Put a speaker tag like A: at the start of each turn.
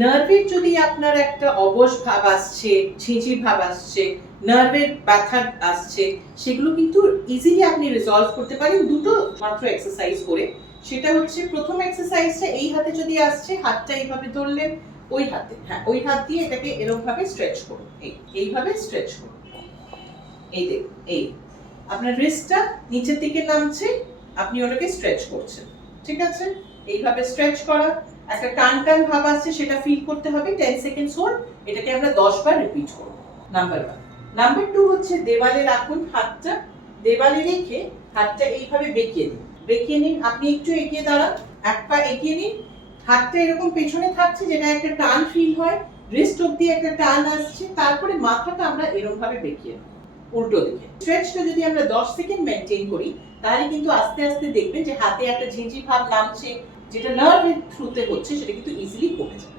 A: নার্ভের যদি আপনার একটা অবশ ভাব আসছে, ঝিঁঝি ভাব আসছে, নার্ভের ব্যথা আসছে, সেগুলো কিন্তু ইজিলি আপনি রিজলভ করতে পারেন। দুটো মাত্র এক্সারসাইজ করে। সেটা হচ্ছে প্রথম এক্সারসাইজটা এই হাতে যদি আসছে, হাতটা এইভাবে ধরলেন, ওই হাতে হ্যাঁ ওই হাত দিয়ে এটাকে এরকম ভাবে স্ট্রেচ করুন। এই, এইভাবে স্ট্রেচ করুন। এই দেখুন এই। আপনার রিস্টটা নিচের দিকে নামছে, আপনি ওটাকে স্ট্রেচ করছেন। ঠিক আছে? এইভাবে স্ট্রেচ করা। একটা টান টান ভাব আসছে, সেটা ফিল করতে হবে টেন সেকেন্ডস হোল্ড এটাকে আমরা দশ বার রিপিট করব। নাম্বার ওয়ান নাম্বার টু হচ্ছে দেওয়ালে রাখুন হাতটা, দেওয়ালে রেখে হাতটা এইভাবে বেঁকিয়ে দিন বেঁকিয়ে নিন, আপনি একটু এগিয়ে দাঁড়ান, এক পা এগিয়ে নিন। হাতটা এরকম পেছনে থাকছে যেটা একটা টান ফিল হয় রিস্ট অব্দি একটা টান আসছে, তারপরে মাথাটা আমরা এরকম ভাবে বেঁকিয়ে উল্টো দিকে। স্ট্রেচটা যদি আমরা দশ সেকেন্ড মেনটেন করি, তাহলে কিন্তু আস্তে আস্তে দেখবেন যে হাতে একটা ঝিঁঝি ভাব নামছে যেটা নার্ভের থ্রুতে হচ্ছে সেটা কিন্তু ইজিলি কমে যাবে।